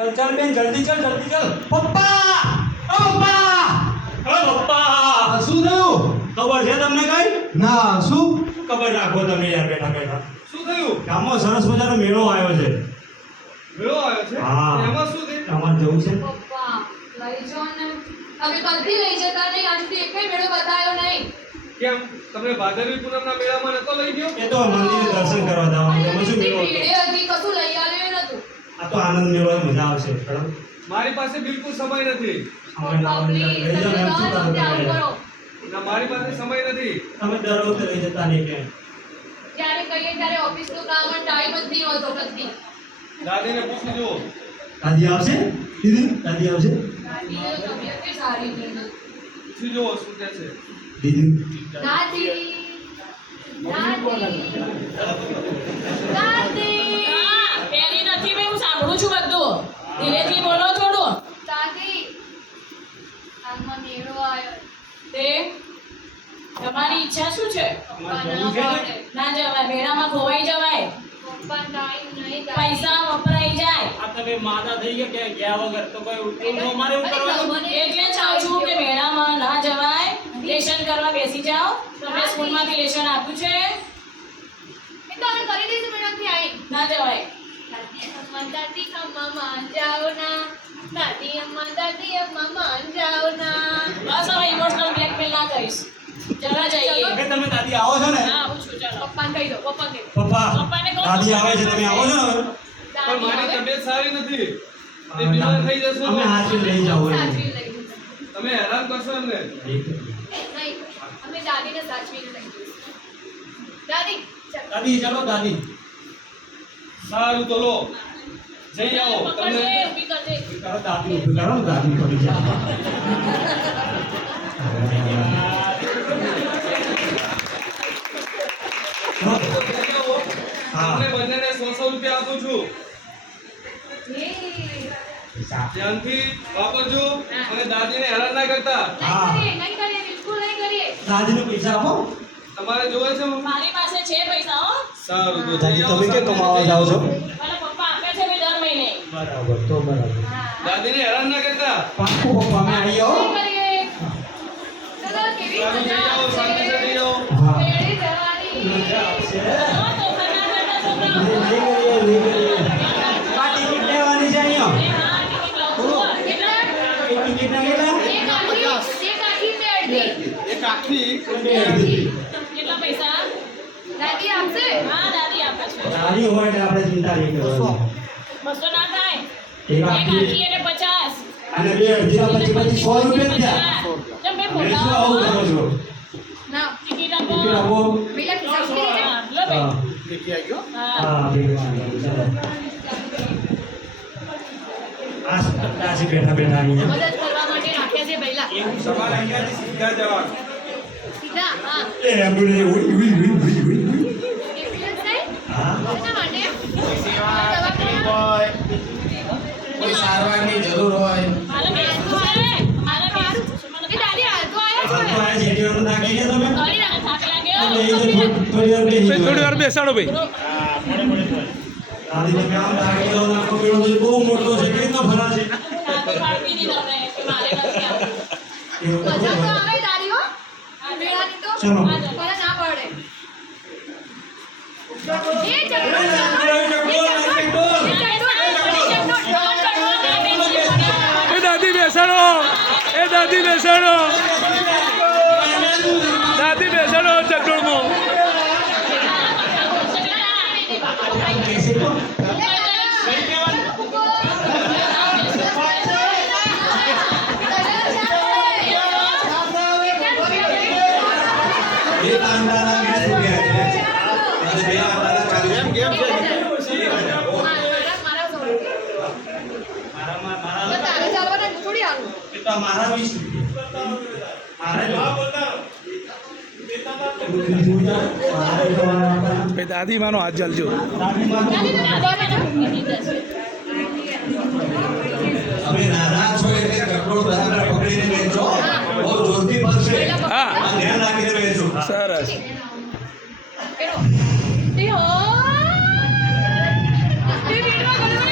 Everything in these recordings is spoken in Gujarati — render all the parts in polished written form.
चल चल बेन जल्दी चल પપ્પા ઓ પપ્પા પપ્પા શું થયું? ખબર છે તમને કઈ ના શું ખબર રાખો તમે યાર બેઠા બેઠા શું થયું? ગામમાં સરસ મજાનો મેળો આવ્યો છે મેળો આવ્યો છે? હા. એમાં શું છે? તમારે જવું છે પપ્પા લઈ જાઓ ને તમે કદી લઈ જતા નહીં આજ સુધી એકેય મેળો બતાવ્યો નહીં કેમ તમને ભાદરવી પૂનમના મેળામાં નતો લઈ ગયો? એ તો મંદિરે દર્શન કરવા જવાનું તમે શું મેળો હતો? ભીડે હતી કશું લઈ આવ્યો નતું આ તો આનંદ મેળો મજા આવશે બરાબર મારી પાસે બિલકુલ સમય નથી. અમે લાવવાનું લઈ જાઓ એમ શું કરો તમે? ના, મારી પાસે સમય નથી. તમે દર વખતે લઈ જતા નહીં કે જ્યારે કહીએ ત્યારે ઓફિસનું કામ અને ટાઈમ જ નહીં હોતો કદી દાદીને પૂછી જુઓ. દાદી આવશે દીદી દાદી આવશે દાદીને તો તબિયત એ સારી નહીં પૂછી જુઓ શું કહે છે. દીદી દાદી દાદી પેલી નથી મેં હું સાંભળું છું બધું ધીરેથી બોલો થોડું દાદી આમાં મેળો આવ્યો તે તમારી ઈચ્છા શું છે પપ્પા ના પાડે ના જવાય મેળામાં ખોવાઈ જવાય પપ્પા ટાઈમ નહીં દાદી પૈસા વપરાઈ જાય આ તમે માદા થઈ ગયા કે ગયા વગર તો કોઈ ઉઠવું અમારે એવું કરવાનું એટલે ચાહું છું કે મેળામાં ના જવાય લેશન કરવા બેસી જાઓ તમને સ્કૂલમાંથી લેશન આપ્યું છે એ તો અમે કરી દઈશું મેડમથી આવી ના જવાય દાદી અમ્મા માન જાઓ ના દાદી અમ્મા માન જાઓ ના બસ હવે ઇમોશનલ બ્લેકમેલ ના કરીશ ચલો જઈએ કે તમે દાદી આવો છો ને હા આવું છું ચલો પપ્પાને કહી દો પપ્પાને કહી દો પપ્પા પપ્પાને કહો. દાદી આવે છે તમે આવો છો ને હવે? પણ મારી દાદી તબિયત સારી નથી. તે બીમાર થઈ જશો અમે તો હાથથી લઈ જાઓ સાચવી લઈ જશે. તમે હેરાન કરશો એમને. નહીં અમે દાદીને સાચવીને લઈ જઈશું દાદી ચાલ. દાદી ચલો દાદી સારું તો લો જઈ આવો. પકડજે, તમને ઊભી કરજે. કરો દાદી ઊભી કરો ને દાદી પડી જાય હા. તમને બંનેને 100 રૂપિયા આપું છું. ધ્યાનથી વાપરજો અને દાદીને હેરાન ના કરતા. નહીં કરીએ બિલકુલ નહીં કરીએ દાદીને પૈસા આપો તમારે જોવે છે? મારી પાસે છે પૈસા હો સારું તો દાદી જઈ આવો. તમે કે કમાવા જાઓ છો મને પપ્પા આપે છે દર મહિને બરાબર તો બરાબર દાદીને હેરાન ના કરતા. પાક્કું પપ્પા અમે આવી જાઓ નહીં કરીએ ચલો કેવી સારું જઈ મજા આવો. આવશે શાંતિથી જઈ આવો. હા મેળે જવાની મજા આવશે તો તોફાન ના કરતા છોકરાઓ. નહીં કરીએ આ ટિકિટ લેવાની છે અહીંયા હા, ટિકિટ લઉં છું. કેટલા? એક ટિકિટ ના કેટલા એક આખી કેટલા પૈસા દાદી આપશે હા દાદી આપે છે દાદી હોય એટલે આપણે ચિંતા નહીં કરવાની 200 ના થાય એક એક આખી આખી એટલે 50 અને બે અડધી પછી 100 રૂપિયા થયા જમ બે તમે શું આવું કરો છો ના ટિકિટ આપો ટિકિટ આપો પેલા ખિસ્સા હા, લો બે. હા હા હા ભગવાન ચાલો આસી બેઠા બેઠા અહીંયા મદદ કરવા માટે રાખ્યા છે પહેલા તમારે અહીંયાથી સીધા જવાનું. સીધા હા એ એમ્બ્યુલન્સ ઉઈ ઉઈ ઉઈ ઉઈ ઉઈ એમ્બ્યુલન્સ નહીં હા શેના માટે કોઈ સારવારની જરૂર હોય હાલો બે હાલો બે એ દાદી હાલ તો આવ્યો આ તો આ જેટીઓનું નાખી ગયા તમે થોડી વાર થાક લાગ્યો થોડી વાર બેસી જાઓ. થોડી વાર બેસાડો ભાઈ. દાદી તમે આમ નાખી દો નાખો પેલો તો બહુ મોટો છે કેવી રીતના ફરાશે તો પાડવી દીધો મેં કે મારે નથી આવવું. એવું તો મજા તો બહુ આવે દાદી હો મેળાની તો ચલો. મને ના પડે એ એ દાદી બેસાડો. એ દાદી બેસાડો. દાદી બેસાડો ચકડોળમાં. કેસે તો એક આંડાના 20 રૂપિયા છે અને બે આંડાના 40 તારે ચાલવાના થોડી આવું તો મારા 20 રૂપિયા દાદી માનો હાથ ચાલજો. તમે નાના છો એટલે કપડો બરાબર પકડીને બેસો બહુ જોરથી પડશે હા. આ ધ્યાન રાખીને બેસો સરસ. પેલો તે હો તે વીડવા ગળવા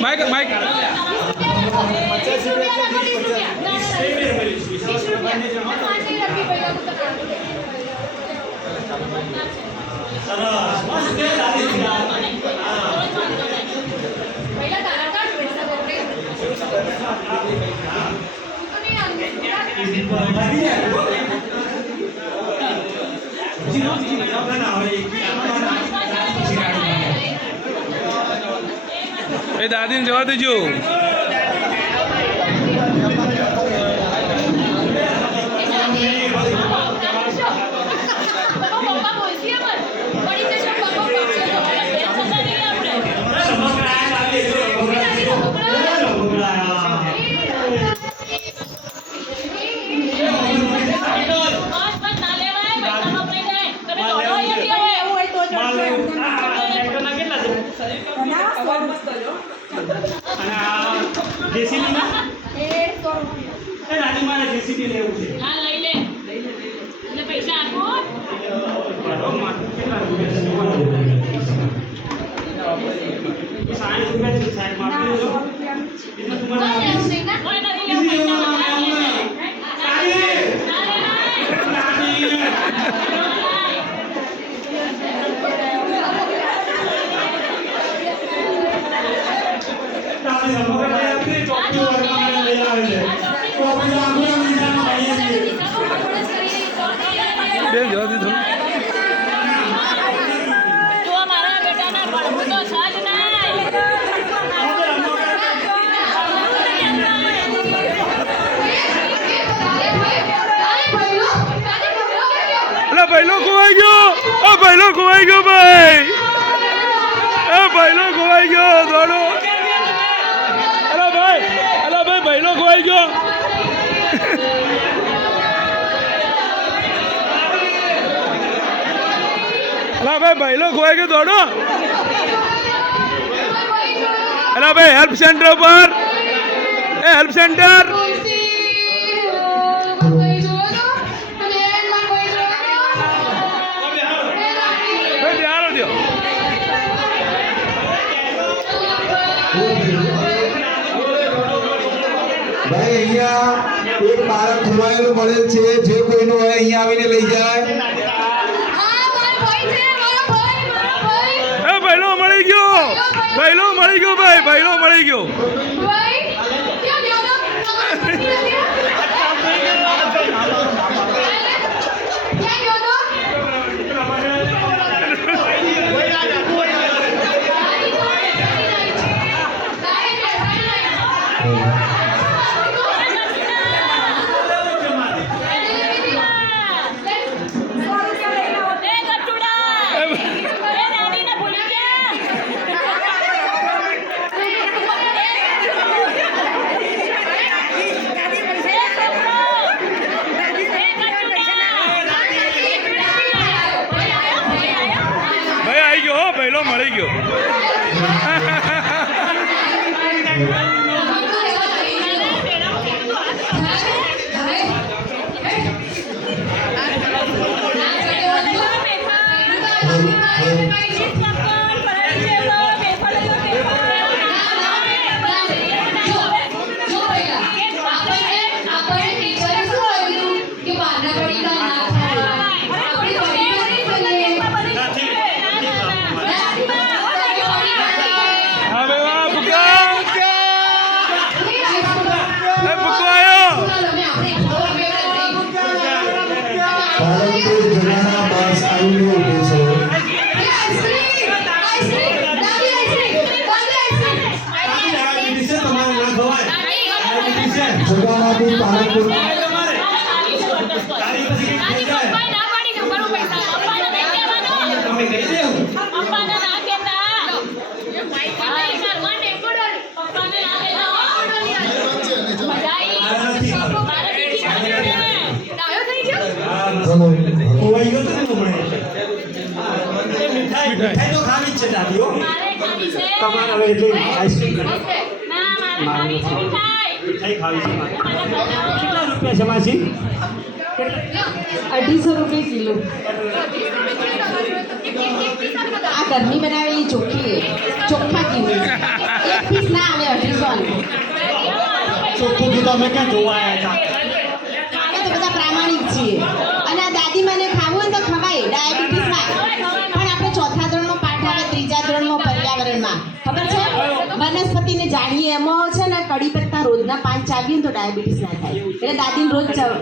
માઇક માઇક એ દાદીને જવા દેજો. હા લઈ લે એટલે પૈસા આપો. કોઈ નથી લેવું બેન જવા દીધો. તો મારા બેટાના ભણવું તો સજ અલા ભાઈલો ખોવાઈ ગયો. આ ભાઈલો ખોવાઈ ગયો ભાઈ. આ ભાઈલો ખોવાઈ ગયો. દોડો. અલા ભાઈ ભાઈલો ખોવાઈ ગયો. અલા ભાઈ ભાઈલો ખોવાઈ ગયો. દોડો. અલા ભાઈ હેલ્પ સેન્ટર પર. એ હેલ્પ સેન્ટર. ભાઈ અહીંયા એક બાળક ખોવાયેલું મળેલ છે, જે કોઈનું હોય અહીંયા આવીને લઈ જાય. એ ભાઈલો મળી ગયો. ભાઈલો મળી ગયો ભાઈ. ભાઈલો મળી ગયો. પહેલો મળી ગયો. ₹250 કિલો. આ ઘરની બનાવેલી ચોખ્ખી ચોખ્ખા કિલો. એક પીસ ના આવે 250. ચોખ્ખું કીધું અમે ક્યાં જોવા આવ્યા અમે તો બધા પ્રામાણિક છીએ. અને આ દાદી મને ખાવું હોય તો ખવાય ડાયાબિટીસમાં. પણ આપણે ચોથા ધોરણનો પાઠ આવે, ત્રીજા ધોરણમાં પર્યાવરણમાં ખબર છે વનસ્પતિને જાણીએ એમાં છે ને કડી પત્તા રોજના 5 ચાવીએ તો ડાયાબિટીસ ના થાય. એટલે દાદીને રોજ ખાવ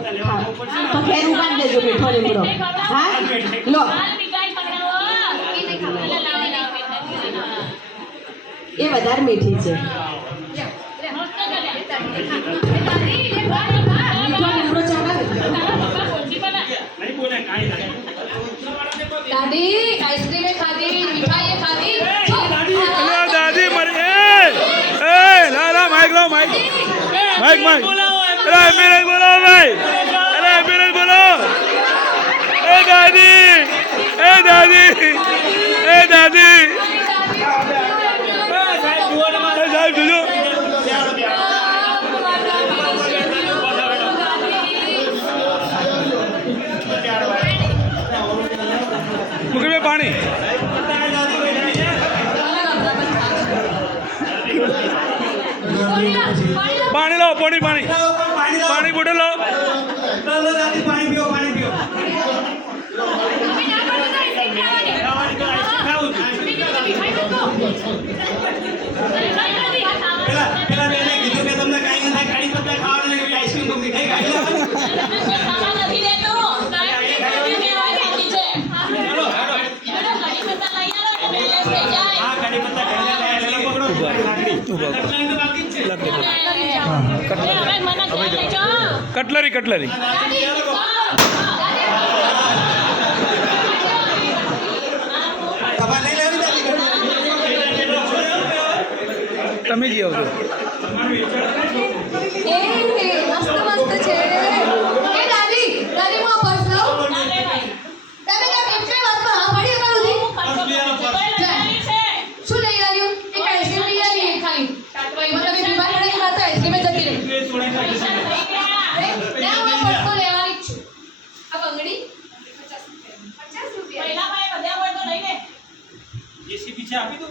તો ઘેર ઉગાડ દેજો મીઠો લીમડો. હા લો એ વધારે મીઠી છે. મીઠો લીમડો ચડાવે. દાદી આઈસ્ક્રીમ ખાધી, મીઠાઈ ખાધી. અલા દાદી મરી એ લા માઈક લો માઈક અરે એમ્બ્યુલન્સ બોલાવો ભાઈ. અરે એમ્બ્યુલન્સ બોલાવો. એ દાદી એ દાદી એ દાદી એ સાહેબ જોજો. મૂકી પાણી પાણી લો પાણી બોટલ લો. પાણી પીઓ પાણી પીઓ. પેલા બેને કીધું કે તમને કાંઈ ન થાય, કાળી પત્તા ખાવાના એટલે આઈસ્ક્રીમ તો મીઠાઈ ખાઈ લો. ખાવા નથી દેતો. ડાયાબિટીસ ની દવા ખાધી છે. બેટા કઢી પત્તા લઈ આવો એટલે બેલેન્સ થઈ જાય. હા કાળી પત્તા ખાઈ લે પકડો લાકડી તો બાકી જ છે. હવે મને ઘેર લઈ જાઓ. કટલરી દવા લઈ લેવી દાદી. તમે જ આવજો. એ મસ્ત છે. એ દાદી દાદી હું આ પર્સ લઉં. ચાલે ભાઈ. તમે કેટલી વાતમાં હા પાડી અમારું દી. ખર્ચો કરવાની છે. શું લઈ આવ્યું? એક આઈસ્ક્રીમ લઈ આવી એક ખાઈ. મતલબ એ બીમાર પડી વાત આઈસ્ક્રીમ જતી રહી. પૈસા થઈ ગયા. ના હું પર્સ તો લેવાની જ છું. આ બંગડી ₹50. પહેલા ભાઈ બધા હોય તો લઈ લે. જેસી પીછે આપી દો.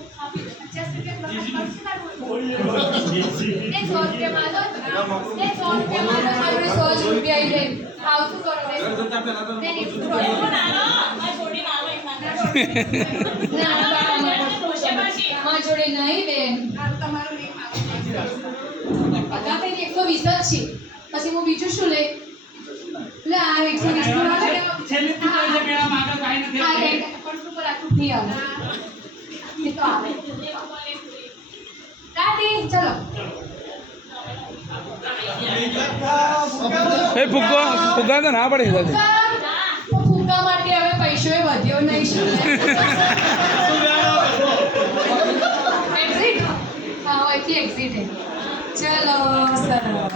જોડે નહીં બેન 120 જ છે. પછી હું બીજું શું લઈ લે આ 120 નું છેલ્લે પીછે મેળા આગળ કાંઈ નથી પણ શું પર આખું નહીં આવે એ તો આવે દાદી ચલો એ ફુગ્ગા તો ના પડે દાદી. ફૂગા માટે હવે પૈસો એ વધ્યો નહીં શું એક્ઝિટ હા અહીંથી એક્ઝિટ ચલો સરસ